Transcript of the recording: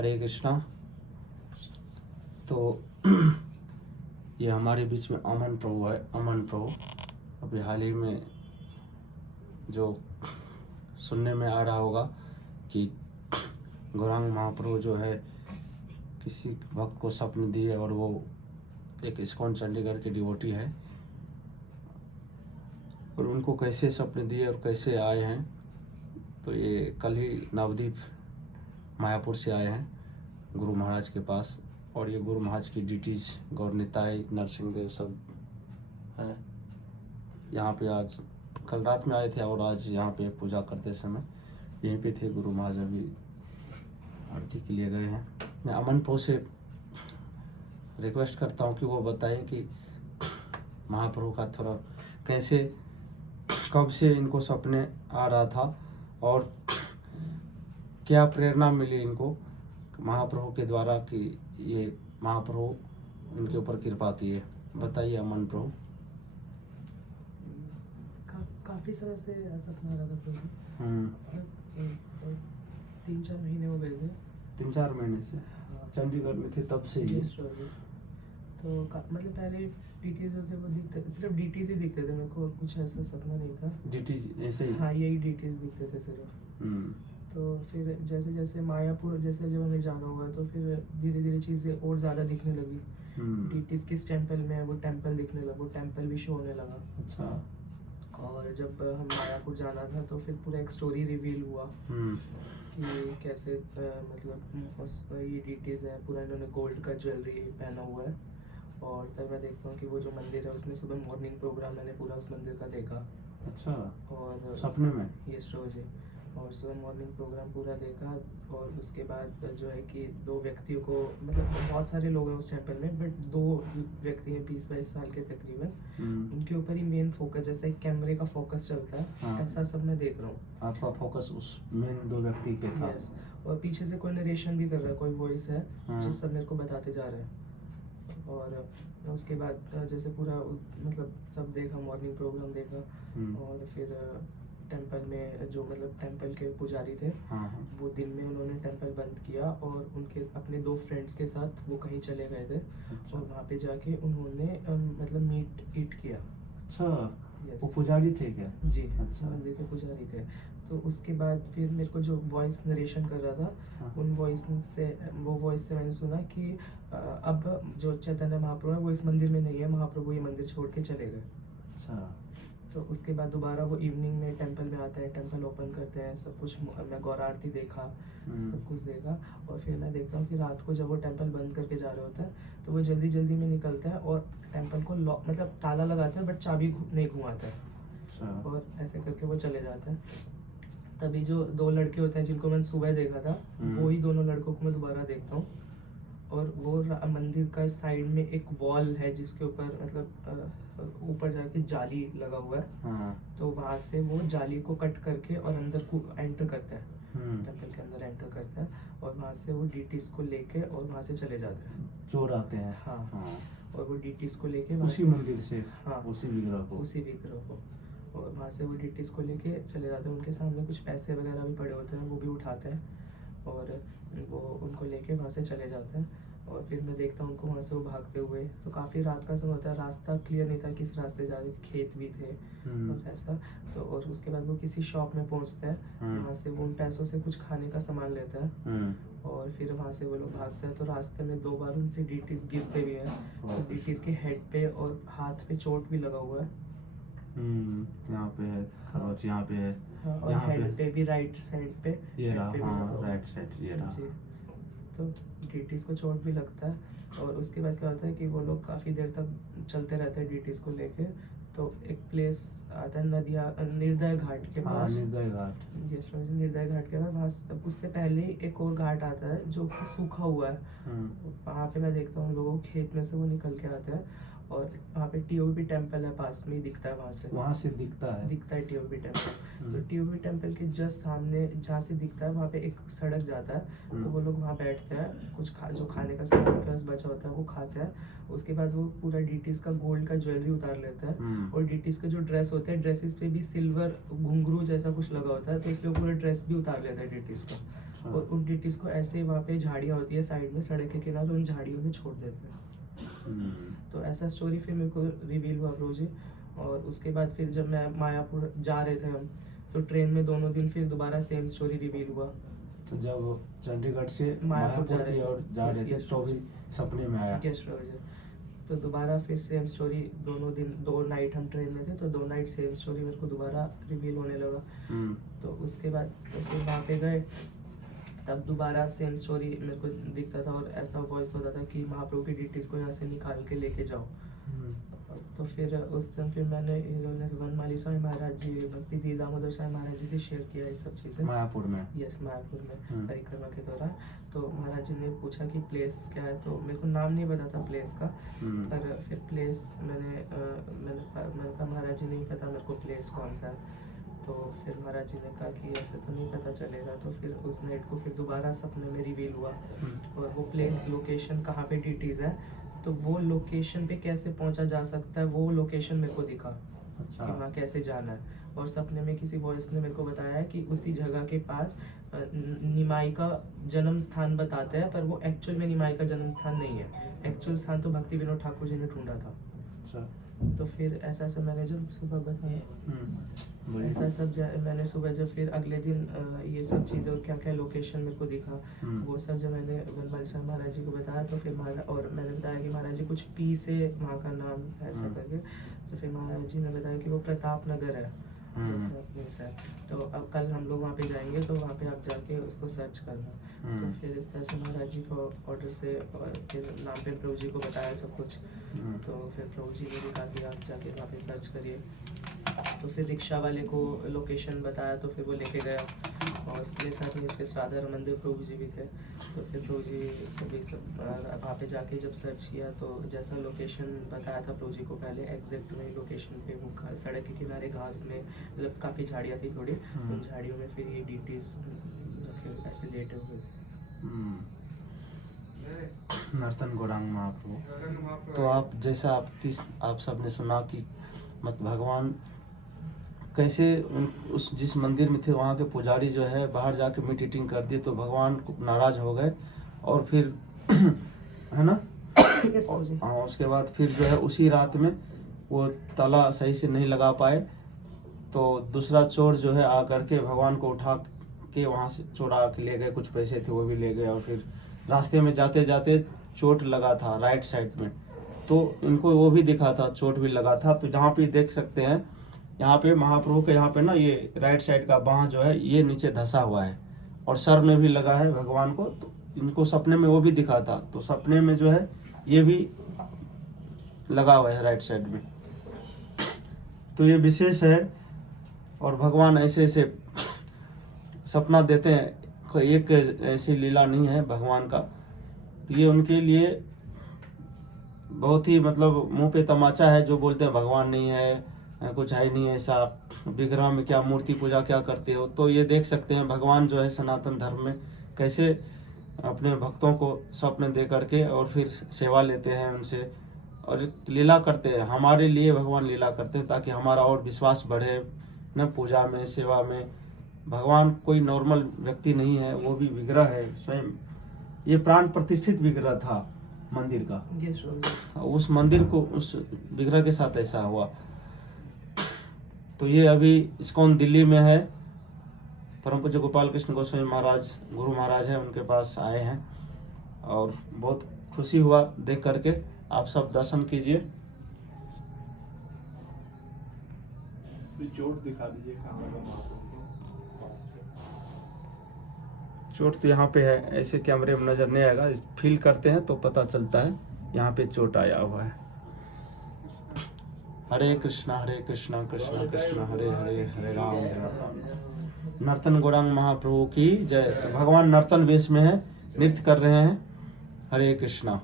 हरे कृष्णा। तो ये हमारे बीच में अमन प्रभु है। अमन प्रभु अभी हाल ही में जो सुनने में आ रहा होगा कि गौरांग महाप्रभु जो है किसी भक्त को स्वप्न दिए और वो एक इस्कॉन चंडीगढ़ के डिवोटी है और उनको कैसे स्वप्न दिए और कैसे आए हैं। तो ये कल ही नवदीप मायापुर से आए हैं गुरु महाराज के पास और ये गुरु महाराज की डिटीज गौर निताई नरसिंह देव सब है यहाँ पे। आज कल रात में आए थे और आज यहाँ पे पूजा करते समय यहीं पे थे गुरु महाराज। अभी आरती के लिए गए हैं। मैं अमन प्रभु से रिक्वेस्ट करता हूँ कि वो बताएं कि महाप्रभु का थोड़ा कैसे कब से इनको सपने आ रहा था और क्या प्रेरणा मिली इनको महाप्रभु के द्वारा कि ये महाप्रभु इनके ऊपर कृपा किए। बताइए अमन प्रभु। काफ़ी समय से सपना आ रहा था प्रभु। 3-4 महीने हो गए थे। 3-4 महीने से चंडीगढ़ में थे तब से ही। तो मतलब पहले डीटीज होते वो दिखते, सिर्फ डीटीज ही दिखते थे मेरे को, कुछ ऐसा सपना नहीं था। डीटीज ऐसे ही? हाँ, यही डीटीज दिखते थे सिर्फ। तो फिर जैसे जैसे मायापुर जैसे जब हमें जाना हुआ तो फिर धीरे धीरे चीज़ें और ज़्यादा दिखने लगी। डीटीज किस टेम्पल में है वो टेम्पल दिखने लगा, वो टेम्पल भी शो होने लगा। अच्छा। और जब हम मायापुर जाना था तो फिर पूरा एक स्टोरी रिवील हुआ कि कैसे मतलब ये डीटीज है, पूरा इन्होंने गोल्ड का ज्वेलरी पहना हुआ है। और तब मैं देखता हूँ कि वो जो मंदिर है उसमें सुबह मॉर्निंग प्रोग्राम मैंने पूरा उस मंदिर का देखा। अच्छा। और सपने में? यस रोज है। और सुबह मॉर्निंग प्रोग्राम पूरा देखा और उसके बाद जो है कि 2 व्यक्तियों को, मतलब बहुत सारे लोग हैं उस टेम्पल में, बट 2 व्यक्ति हैं 20-22 साल के तकरीबन। उनके ऊपर ही मेन फोकस, जैसे एक कैमरे का फोकस चलता है। हाँ। ऐसा सब मैं देख रहा हूँ। आपका फोकस उस मेन 2 व्यक्ति पे था? यस। और पीछे से कोई नरेशन भी कर रहा है, कोई वॉइस है जो सब मेरे को बताते जा रहे हैं। और उसके बाद जैसे पूरा मतलब सब देखा, मॉर्निंग प्रोग्राम देखा। और फिर टेंपल में जो मतलब टेंपल के पुजारी थे, वो दिन में उन्होंने टेंपल बंद किया और उनके अपने 2 फ्रेंड्स के साथ वो कहीं चले गए थे। अच्छा। और वहाँ पे जाके उन्होंने मतलब मीट ईट किया। अच्छा। वो पुजारी थे क्या? जी। अच्छा। मंदिर के पुजारी थे। तो उसके बाद फिर मेरे को जो वॉइस नरेशन कर रहा था, उन वॉइस से मैंने सुना कि अब जो चैतन्य महाप्रभु है वो इस मंदिर में नहीं है, महाप्रभु ये मंदिर छोड़ के चले गए। अच्छा। तो उसके बाद दोबारा वो इवनिंग में टेंपल में आते हैं, टेंपल ओपन करते हैं, सब कुछ मैं गौर आरती देखा, सब कुछ देखा। और फिर मैं देखता हूँ कि रात को जब वो टेंपल बंद करके जा रहे होते हैं तो वो जल्दी जल्दी में निकलते हैं और टेंपल को मतलब ताला लगाते हैं, बट चाबी नहीं घुमाते हैं। और ऐसे करके वो चले जाते हैं। तभी जो 2 लड़के होते हैं जिनको मैंने सुबह देखा था, वो ही दोनों लड़कों को मैं दोबारा देखता हूँ। और वो मंदिर का साइड में एक वॉल है जिसके ऊपर मतलब ऊपर जाके जाली लगा हुआ है। तो वहां से वो जाली को कट करके और अंदर को एंटर करते हैं, टेंपल के अंदर एंटर करते हैं और वहां से वो डीटीज को लेके और वहां से चले जाते हैं। चोर आते हैं? हाँ। और वो डीटीज को लेके उसी मंदिर से? हाँ, उसी विग्रह को। और वहाँ से वो डीटीज को लेके चले जाते हैं। उनके सामने कुछ पैसे वगैरह भी पड़े होते हैं, वो भी उठाते हैं और वो उनको लेके वहाँ से चले जाते हैं। और फिर मैं देखता हूँ उनको वहाँ से वो भागते हुए। तो काफ़ी रात का समय होता है, रास्ता क्लियर नहीं था किस रास्ते जा रहे, खेत भी थे और ऐसा। तो और उसके बाद वो किसी शॉप में पहुँचते हैं, वहाँ से वो उन पैसों से कुछ खाने का सामान लेते हैं और फिर वहाँ से वो लोग भागते हैं। तो रास्ते में 2 बार उनसे डीटीज गिरते भी हैं और डीटीज के हेड पे और हाथ पे चोट भी लगा हुआ है। यहाँ पे है। हाँ। और यहाँ पे है। हाँ, और हेड पे भी राइट साइड पे ये रहा। हाँ, राइट साइड ये रहा। जी। तो डीटीज को चोट भी लगता है। और उसके बाद क्या होता है कि वो लोग काफ़ी देर तक चलते रहते हैं डीटीज को लेके। तो एक प्लेस आता है नदिया निर्दय घाट के पास। निर्दय घाट। यस, निर्दय घाट के पास। वहाँ उससे पहले एक और घाट आता है जो कि सूखा हुआ है। वहाँ पे मैं देखता हूँ लोगों खेत में से वो निकल के आते हैं और वहाँ पे टीओबी टेम्पल है, पास में ही दिखता है। वहाँ से दिखता है टीओबी टेम्पल। तो टीओबी टेम्पल के जस्ट सामने जहाँ से दिखता है वहाँ पे एक सड़क जाता है। तो वो लोग वहाँ बैठते हैं, कुछ जो खाने का सामान उनके पास बचा होता है वो खाते हैं। उसके बाद वो पूरा डीटीज का गोल्ड का ज्वेलरी उतार लेते हैं और डीटीज के जो ड्रेस होते हैं, ड्रेसेस पे भी सिल्वर घुंघरू जैसा कुछ लगा होता है, तो इसलिए पूरा ड्रेस भी उतार लेता है डीटीज का। और उन डिटीज को ऐसे ही वहाँ पे झाड़ियाँ होती है साइड में सड़क के किनारे, उन झाड़ियों में छोड़ देते हैं। तो ऐसा स्टोरी फिर मेरे को रिवील हुआ ब्रो जी। और उसके बाद फिर जब मैं मायापुर जा रहे थे हम, तो ट्रेन में दोनों दिन फिर दोबारा सेम स्टोरी रिवील हुआ। तो जब चंडीगढ़ से मायापुर जा रहे की ओर जा रहे थे तो भी सपने में आया। गेस्ट रोज, तो दोबारा फिर सेम स्टोरी, दोनों दिन 2 नाइट हम ट्रेन में थे, तो 2 नाइट सेम स्टोरी मेरे को दोबारा रिवील होने लगा। तो उसके बाद तो फिर वहाँ पे गए, तब दोबारा सेम स्टोरी मेरे को दिखता था और ऐसा वॉइस होता था कि महाप्रभु की डिटीज को यहाँ से निकाल के लेके जाओ। तो फिर उस दिन फिर मैंने वनमाली स्वामी महाराज जी, भक्ति दी दामोदर स्वामी महाराज जी से शेयर किया ये सब चीज़ें मायापुर में। यस, मायापुर में परिक्रमा के दौरान। तो महाराज जी ने पूछा कि प्लेस क्या है, तो मेरे को नाम नहीं पता था प्लेस का। पर फिर प्लेस मैंने कहा महाराज जी नहीं पता मेरे को प्लेस कौन सा है। तो फिर महाराज जी ने कहा कि ऐसे तो नहीं पता चलेगा। तो फिर उस नाइट को फिर दोबारा सपने में रिवील हुआ, और वो प्लेस लोकेशन कहाँ पे डिटीज है, तो वो लोकेशन पे कैसे पहुंचा जा सकता है, वो लोकेशन मेरे को दिखा। अच्छा। कि वहाँ कैसे जाना है। और सपने में किसी वॉइस ने मेरे को बताया है कि उसी जगह के पास निमाई का जन्म स्थान बताते हैं, पर वो एक्चुअल में निमाई का जन्म स्थान नहीं है। एक्चुअल स्थान तो भक्ति विनोद ठाकुर जी ने ढूंढा था। अच्छा। तो फिर ऐसा मैंने जब सुबह बताया, ऐसा सब मैंने सुबह जब फिर अगले दिन ये सब चीज़ें और क्या क्या लोकेशन मेरे को दिखा, वो सब जब मैंने वनमाली स्वामी महाराज जी को बताया, तो फिर और मैंने बताया कि महाराज जी कुछ पी से वहाँ का नाम ऐसा करके, तो फिर महाराज जी ने बताया कि वो प्रताप नगर है। तो अब कल हम लोग वहाँ पे जाएंगे, तो वहाँ पे आप जाके उसको सर्च करना। तो फिर इस तरह से महाराज जी को ऑर्डर से, और फिर नाम पे प्रभु जी को बताया सब कुछ। तो फिर प्रभु जी ने भी कहा कि आप जाके वहाँ पे सर्च करिए। तो फिर रिक्शा वाले को लोकेशन बताया, तो फिर वो लेके गया, और इसके साथ में इसके राधा मंदिर प्रभु जी भी थे। तो फिर प्रभु जी को भी सब वहाँ पे जाके जब सर्च किया, तो जैसा लोकेशन बताया था प्रभु जी को पहले, एग्जैक्ट वही लोकेशन पे वो सड़क के किनारे घास में, मतलब काफ़ी झाड़ियाँ थी थोड़ी, उन झाड़ियों में फिर ये डिटीज ऐसे लेटे हुए थे। नर्तन गौरांग महाप्रभु। तो आप जैसा आप सबने सुना कि मत भगवान कैसे उस जिस मंदिर में थे वहाँ के पुजारी जो है बाहर जाके मीट ईटिंग कर दिए, तो भगवान नाराज हो गए, और फिर है ना, हाँ, उसके बाद फिर जो है उसी रात में वो ताला सही से नहीं लगा पाए, तो दूसरा चोर जो है आकर के भगवान को उठा के वहाँ से चोरा के ले गए, कुछ पैसे थे वो भी ले गए। और फिर रास्ते में जाते जाते चोट लगा था राइट साइड में, तो इनको वो भी दिखा था, चोट भी लगा था। तो जहाँ पे देख सकते हैं यहाँ पे महाप्रभु के यहाँ पे ना ये राइट साइड का बाँह जो है ये नीचे धंसा हुआ है, और सर में भी लगा है भगवान को। तो इनको सपने में वो भी दिखा था, तो सपने में जो है ये भी लगा हुआ है राइट साइड में। तो ये विशेष है, और भगवान ऐसे ऐसे सपना देते हैं, कोई एक ऐसी लीला नहीं है भगवान का। तो ये उनके लिए बहुत ही मतलब मुंह पे तमाचा है, जो बोलते हैं भगवान नहीं है, कुछ है नहीं ऐसा, विग्रह में क्या मूर्ति पूजा क्या करते हो। तो ये देख सकते हैं भगवान जो है सनातन धर्म में कैसे अपने भक्तों को स्वप्न दे करके और फिर सेवा लेते हैं उनसे, और लीला करते हैं। हमारे लिए भगवान लीला करते हैं ताकि हमारा और विश्वास बढ़े न, पूजा में सेवा में। भगवान कोई नॉर्मल व्यक्ति नहीं है, वो भी विग्रह है स्वयं। ये प्राण प्रतिष्ठित विग्रह था मंदिर का, उस मंदिर को उस विग्रह के साथ ऐसा हुआ। तो ये अभी इस्कॉन दिल्ली में है, परम पूज्य गोपाल कृष्ण गोस्वामी महाराज गुरु महाराज हैं, उनके पास आए हैं, और बहुत खुशी हुआ देख करके। आप सब दर्शन कीजिए। चोट दिखा दीजिए चोट तो यहाँ पे है, ऐसे कैमरे में नजर नहीं आएगा, फील करते हैं तो पता चलता है यहाँ पे चोट आया हुआ है। हरे कृष्णा कृष्णा कृष्णा हरे हरे, हरे राम हरे राम। नर्तन गौरांग महाप्रभु की जय। तो भगवान नर्तन वेश में है, नृत्य कर रहे हैं। हरे कृष्णा।